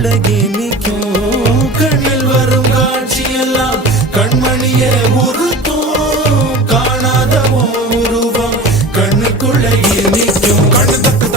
கண்ணுக்குள்ள இனிக்கும் கண்ணில் வரும் காட்சியெல்லாம் கண்மணியே உருத்தும் காணாத உருவம் கண்ணுக்குள்ள இனிக்கும் கண்ணு தக்கு